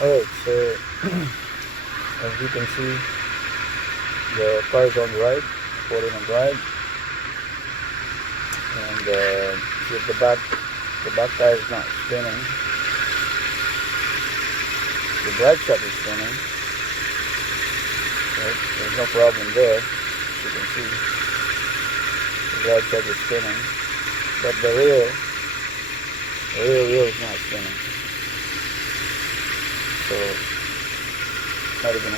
Alright, so as you can see, the car is on ride, putting on ride, and see if the back tire is not spinning. The drag shaft is spinning. Right? There's no problem there, as you can see. The drag shaft is spinning, but the rear wheel is not spinning. So not even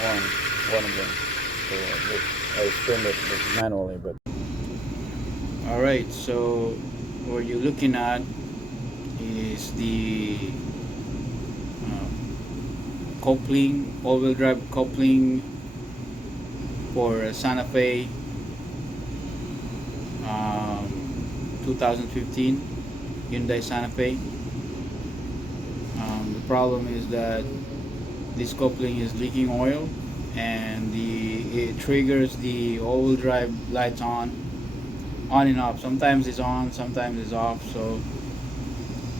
one of them. So I spin it manually, but all right. So what you're looking at is the coupling, all-wheel drive coupling for Santa Fe 2015 Hyundai Santa Fe. The problem is that this coupling is leaking oil, and it triggers the all-wheel drive lights on and off. Sometimes it's on, sometimes it's off. So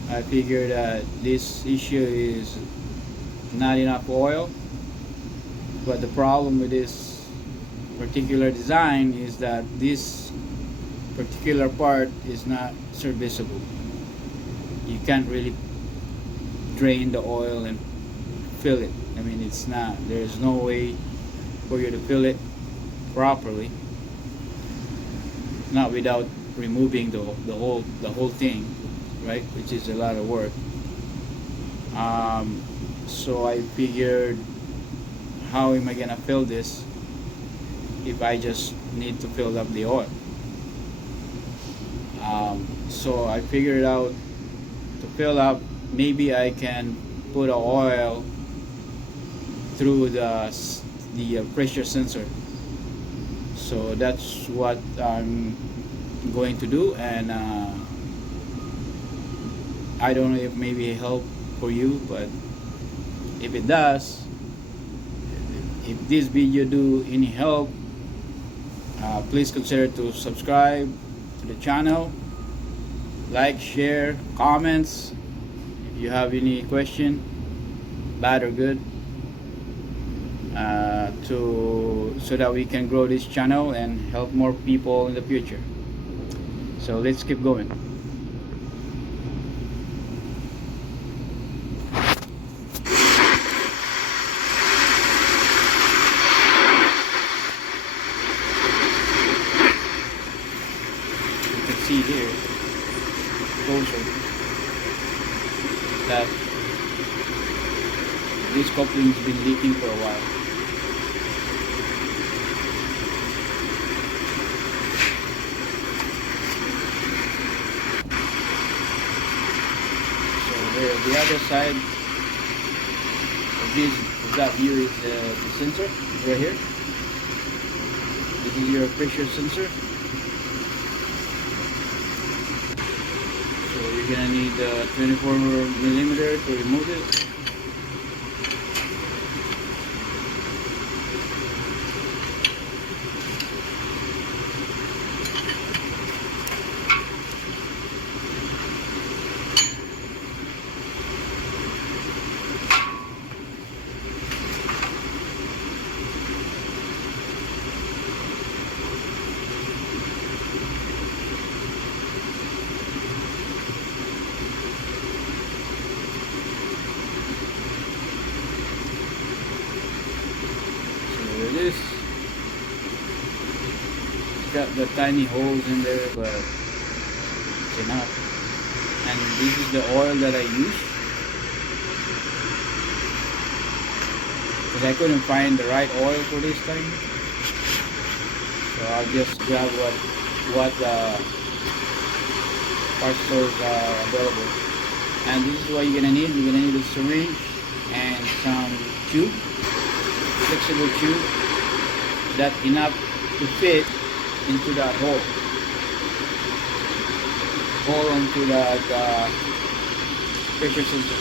I figured that this issue is not enough oil. But the problem with this particular design is that this particular part is not serviceable. You can't really drain the oil and fill it. I mean, it's not, there's no way for you to fill it properly, not without removing the whole thing, right, which is a lot of work. So I figured, how am I gonna fill this if I just need to fill up the oil? So I figured out, to fill up, maybe I can put a oil through the pressure sensor. So that's what I'm going to do, and I don't know if maybe help for you, but if it does, if this video do any help, please consider to subscribe to the channel, like, share, comments. If you have any question, bad or good, so that we can grow this channel and help more people in the future. So let's keep going. You can see here closer that this coupling's been leaking for a while. The other side of that view is the sensor right here. This is your pressure sensor. So you're gonna need a 24mm to remove it. It is. It's got the tiny holes in there, but it's enough. And this is the oil that I use, because I couldn't find the right oil for this thing. So I'll just grab what parts stores are available. And this is what you're gonna need. You're gonna need a syringe and some tube, flexible tube, that enough to fit into that hole onto that pressure sensor.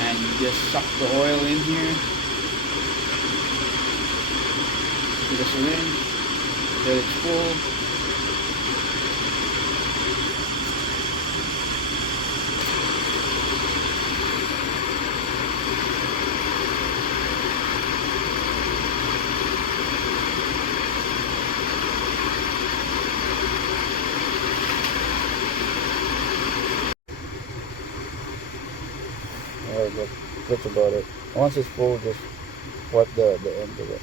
And you just suck the oil in here to the syringe till it's full. Alright, that's about it. Once it's full, just wipe the end of it.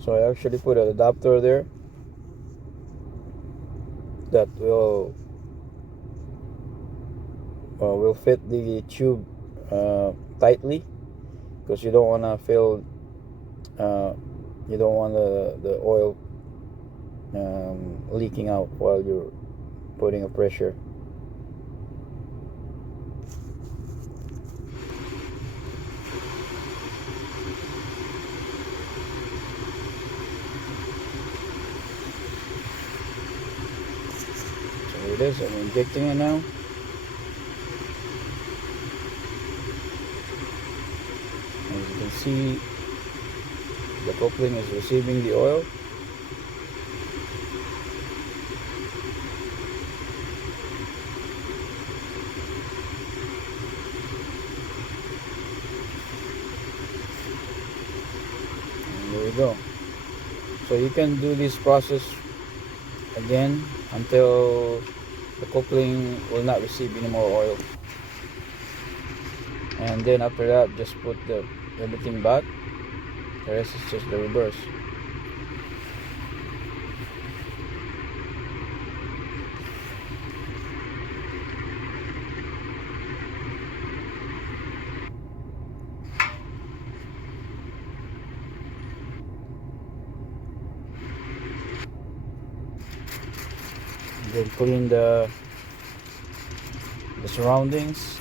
So I actually put an adapter there that will fit the tube tightly, because you don't want to fill you don't want the oil leaking out while you're putting a pressure. So here it is. I'm injecting it now. As you can see, the coupling is receiving the oil. And there we go. So you can do this process again until the coupling will not receive any more oil. And then after that, just put everything back. The rest is just the reverse. Then clean the surroundings,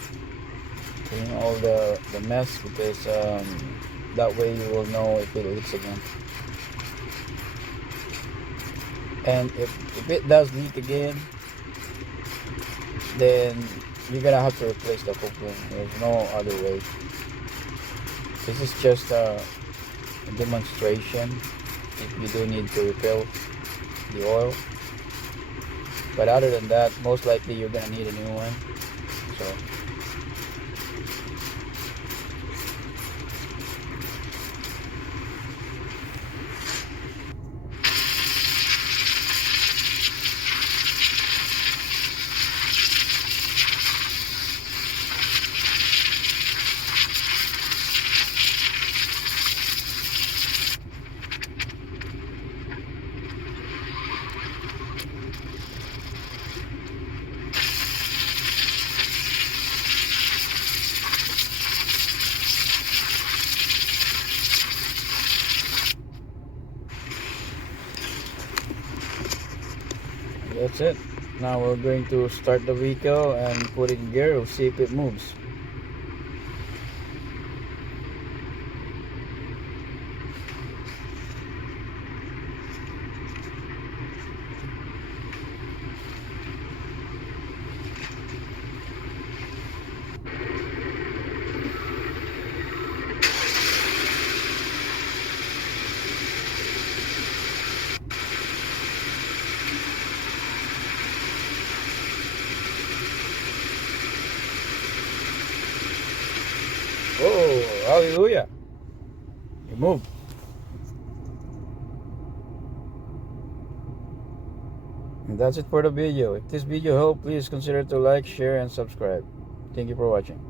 clean all the mess, because that way you will know if it leaks again. And if it does leak again, then you're gonna have to replace the coupling. There's no other way. This is just a demonstration if you do need to refill the oil. But other than that, most likely you're gonna need a new one. So that's it. Now we're going to start the vehicle and put it in gear. We'll see if it moves. Oh, hallelujah. You move. And that's it for the video. If this video helped, please consider to like, share, and subscribe. Thank you for watching.